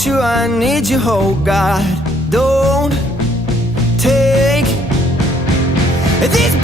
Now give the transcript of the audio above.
want you, I need you, oh God. Don't take these